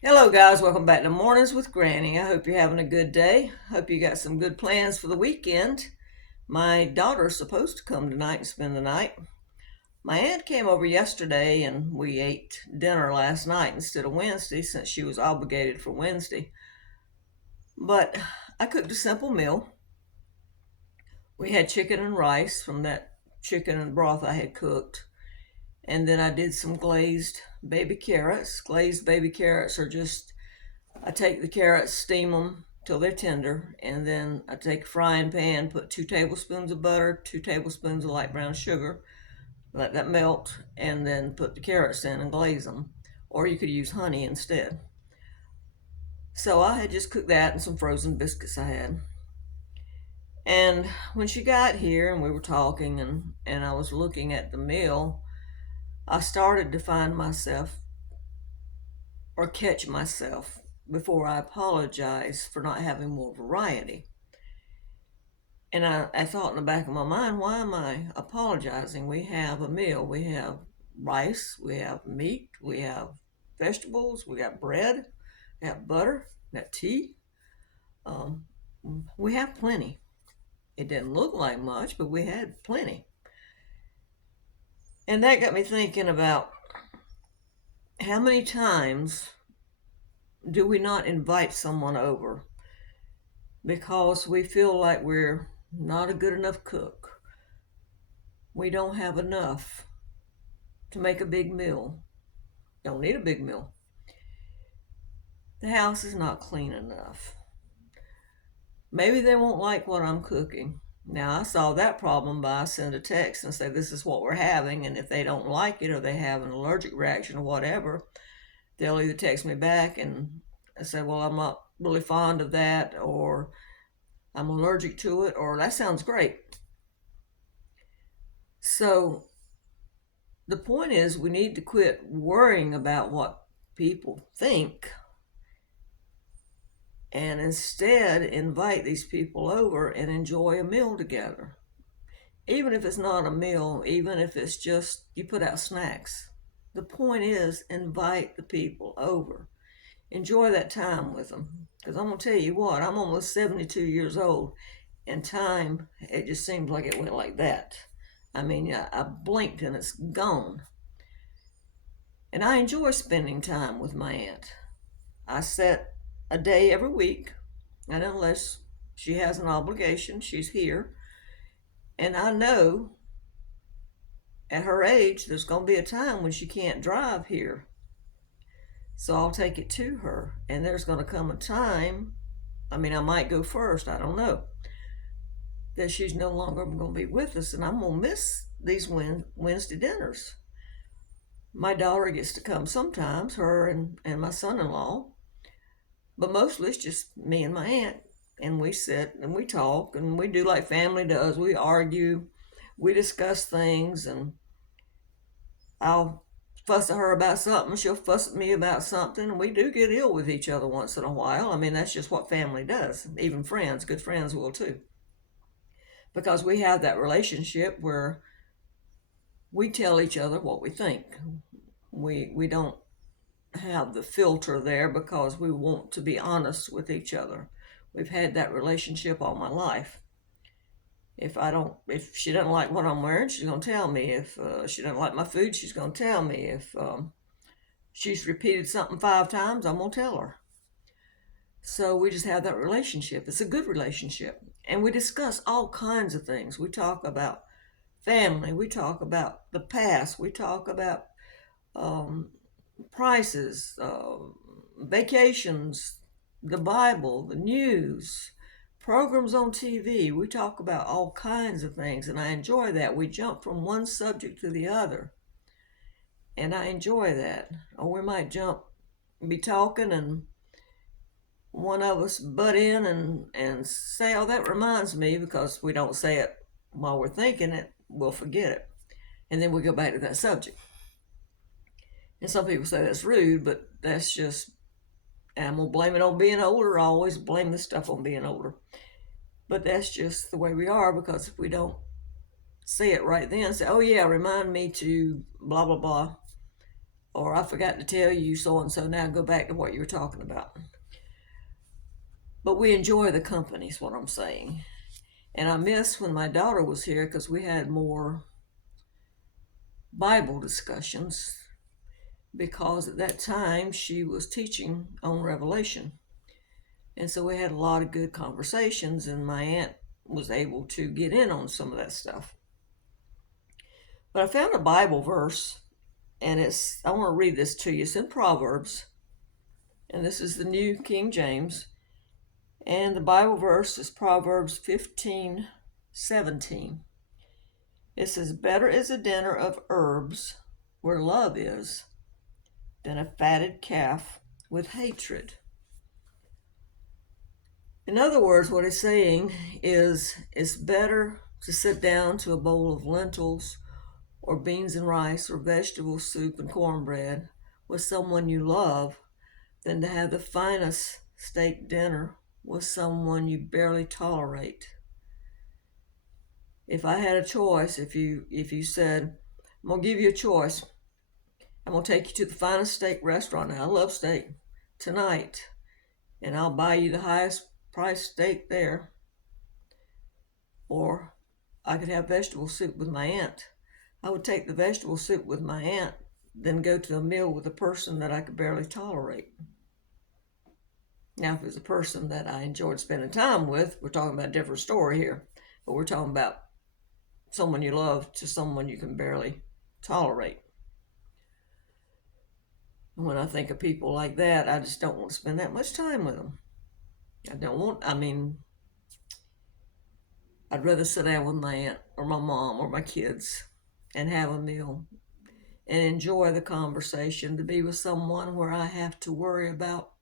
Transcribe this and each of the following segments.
Hello, guys. Welcome back to Mornings with Granny. I hope you're having a good day. Hope you got some good plans for the weekend. My daughter's supposed to come tonight and spend the night. My aunt came over yesterday and we ate dinner last night instead of Wednesday since she was obligated for Wednesday. But I cooked a simple meal. We had chicken and rice from that chicken and broth I had cooked. And then I did some glazed baby carrots. Glazed baby carrots are just I take the carrots, steam them till they're tender, and then I take a frying pan, put 2 tablespoons of butter, 2 tablespoons of light brown sugar, let that melt, and then put the carrots in and glaze them. Or you could use honey instead. So I had just cooked that and some frozen biscuits I had. And when she got here and we were talking and I was looking at the meal, I started to find myself or catch myself before I apologize for not having more variety. And I thought in the back of my mind, why am I apologizing? We have a meal. We have rice, we have meat, we have vegetables, we got bread, we have butter, we got tea. Um, we have plenty. It didn't look like much, but we had plenty. And that got me thinking about how many times do we not invite someone over because we feel like we're not a good enough cook? We don't have enough to make a big meal. Don't need a big meal. The house is not clean enough. Maybe they won't like what I'm cooking. Now, I solve that problem by send a text and say this is what we're having, and if they don't like it or they have an allergic reaction or whatever, they'll either text me back and say, well, I'm not really fond of that, or I'm allergic to it, or that sounds great. So the point is, we need to quit worrying about what people think and instead invite these people over and enjoy a meal together. Even if it's not a meal, even if it's just you put out snacks. The point is, invite the people over. Enjoy that time with them. Because I'm going to tell you what, I'm almost 72 years old, and time, it just seems like it went like that. I mean, I blinked and it's gone. And I enjoy spending time with my aunt. I set a day every week, and unless she has an obligation, she's here. And I know at her age, there's going to be a time when she can't drive here. So I'll take it to her. And there's going to come a time, I mean, I might go first, I don't know, that she's no longer going to be with us. And I'm going to miss these Wednesday dinners. My daughter gets to come sometimes, her and my son in law. But mostly it's just me and my aunt. And we sit and we talk and we do like family does. We argue, we discuss things, and I'll fuss at her about something. She'll fuss at me about something. And we do get ill with each other once in a while. I mean, that's just what family does. Even friends, good friends will too. Because we have that relationship where we tell each other what we think. We don't have the filter there because we want to be honest with each other. We've had that relationship all my life. If she doesn't like what I'm wearing, she's gonna tell me. If she doesn't like my food, she's gonna tell me. If she's repeated something 5 times, I'm gonna tell her. So we just have that relationship. It's a good relationship, and we discuss all kinds of things. We talk about family. We talk about the past. We talk about um, prices, vacations, the Bible, the news, programs on TV. We talk about all kinds of things, and I enjoy that. We jump from one subject to the other, and I enjoy that. Or we might be talking, and one of us butt in and say, oh, that reminds me, because we don't say it while we're thinking it, we'll forget it. And then we go back to that subject. And some people say that's rude, but that's just, and I'm going to blame it on being older. I always blame this stuff on being older. But that's just the way we are, because if we don't say it right then, say, oh yeah, remind me to blah, blah, blah, or I forgot to tell you so and so. Now go back to what you were talking about. But we enjoy the company, is what I'm saying. And I miss when my daughter was here because we had more Bible discussions, because at that time she was teaching on Revelation. And so we had a lot of good conversations, and my aunt was able to get in on some of that stuff. But I found a Bible verse, and I want to read this to you. It's in Proverbs, and this is the New King James. And the Bible verse is Proverbs 15:17. It says, "Better is a dinner of herbs where love is than a fatted calf with hatred." In other words, what it's saying is it's better to sit down to a bowl of lentils or beans and rice or vegetable soup and cornbread with someone you love than to have the finest steak dinner with someone you barely tolerate. If I had a choice, if you said, "I'm gonna give you a choice, I'm gonna take you to the finest steak restaurant, and I love steak, tonight, and I'll buy you the highest priced steak there, or I could have vegetable soup with my aunt," I would take the vegetable soup with my aunt than go to a meal with a person that I could barely tolerate. Now, if it's a person that I enjoyed spending time with, we're talking about a different story here. But we're talking about someone you love to someone you can barely tolerate. When I think of people like that, I just don't want to spend that much time with them. I'd rather sit down with my aunt or my mom or my kids and have a meal and enjoy the conversation, to be with someone where I have to worry about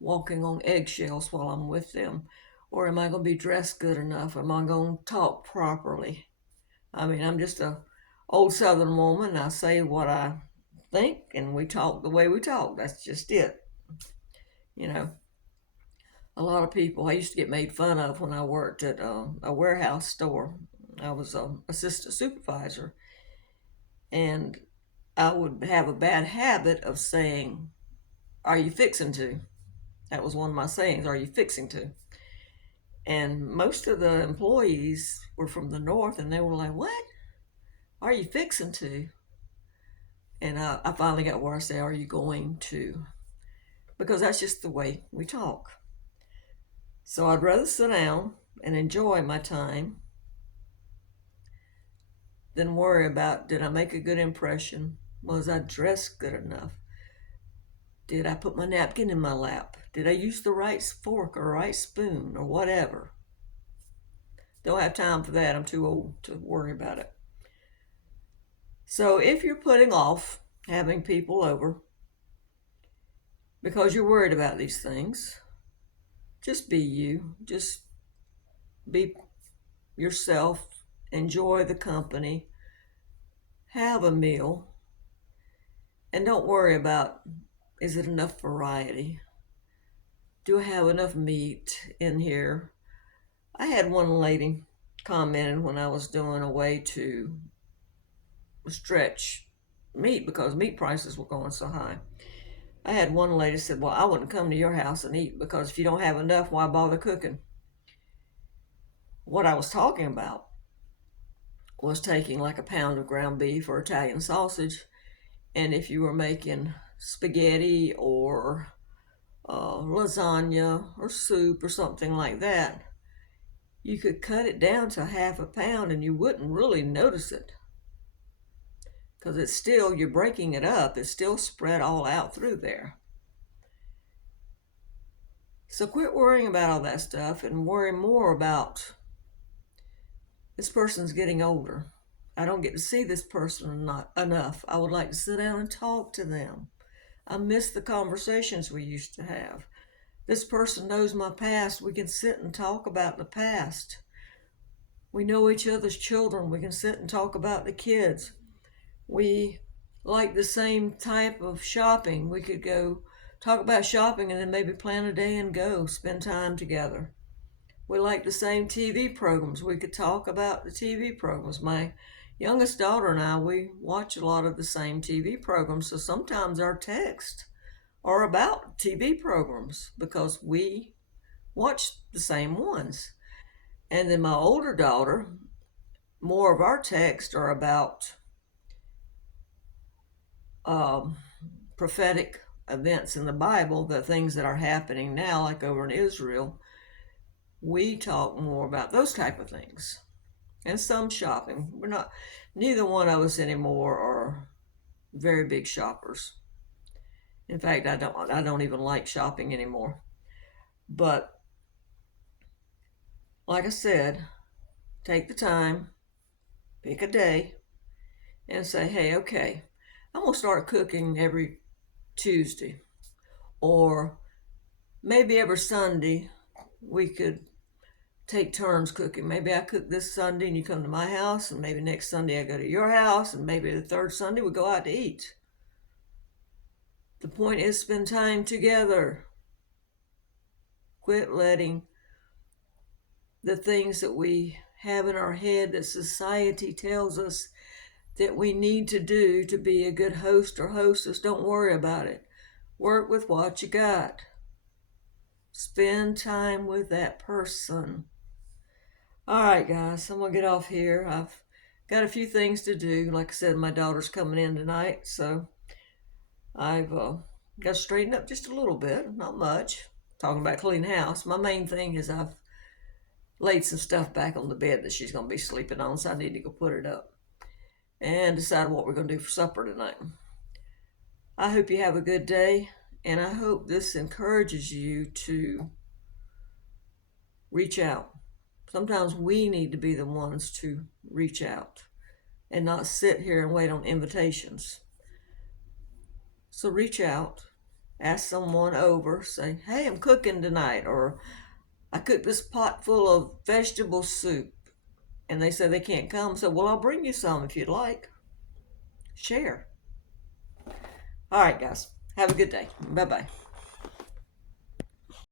walking on eggshells while I'm with them. Or am I going to be dressed good enough? Am I going to talk properly? I mean, I'm just a old Southern woman, and I say what I think, and we talk the way we talk. That's just it. You know, a lot of people, I used to get made fun of when I worked at a warehouse store. I was an assistant supervisor, and I would have a bad habit of saying, "Are you fixing to?" That was one of my sayings, "Are you fixing to?" And most of the employees were from the north, and they were like, "What? Are you fixing to?" And I finally got where I say, "Are you going to?" Because that's just the way we talk. So I'd rather sit down and enjoy my time than worry about, did I make a good impression? Was I dressed good enough? Did I put my napkin in my lap? Did I use the right fork or right spoon or whatever? Don't have time for that. I'm too old to worry about it. So if you're putting off having people over because you're worried about these things, just be you. Just be yourself. Enjoy the company. Have a meal. And don't worry about, is it enough variety? Do I have enough meat in here? I had one lady commented when I was doing a way to stretch meat because meat prices were going so high. I had one lady said, "Well, I wouldn't come to your house and eat because if you don't have enough, why bother cooking?" What I was talking about was taking like a pound of ground beef or Italian sausage, and if you were making spaghetti or lasagna or soup or something like that, you could cut it down to half a pound and you wouldn't really notice it, because it's still, you're breaking it up, it's still spread all out through there. So quit worrying about all that stuff and worry more about, this person's getting older. I don't get to see this person enough. I would like to sit down and talk to them. I miss the conversations we used to have. This person knows my past. We can sit and talk about the past. We know each other's children. We can sit and talk about the kids. We like the same type of shopping. We could go talk about shopping and then maybe plan a day and go spend time together. We like the same TV programs. We could talk about the TV programs. My youngest daughter and I, we watch a lot of the same TV programs, so sometimes our texts are about TV programs because we watch the same ones. And then my older daughter, more of our texts are about um, prophetic events in the Bible, the things that are happening now, like over in Israel. We talk more about those type of things, and some shopping. We're not, neither one of us anymore are very big shoppers. In fact, I don't even like shopping anymore. But like I said, take the time, pick a day, and say, hey, okay, I'm gonna start cooking every Tuesday, or maybe every Sunday. We could take turns cooking. Maybe I cook this Sunday and you come to my house, and maybe next Sunday I go to your house, and maybe the third Sunday we go out to eat. The point is spend time together. Quit letting the things that we have in our head that society tells us that we need to do to be a good host or hostess. Don't worry about it. Work with what you got. Spend time with that person. All right, guys, I'm going to get off here. I've got a few things to do. Like I said, my daughter's coming in tonight, so I've got to straighten up just a little bit, not much. Talking about clean house. My main thing is I've laid some stuff back on the bed that she's going to be sleeping on, so I need to go put it up and decide what we're going to do for supper tonight. I hope you have a good day, and I hope this encourages you to reach out. Sometimes we need to be the ones to reach out and not sit here and wait on invitations. So reach out, ask someone over, say, hey, I'm cooking tonight, or I cooked this pot full of vegetable soup, and they say they can't come. So, well, I'll bring you some if you'd like. Share. All right, guys. Have a good day. Bye bye.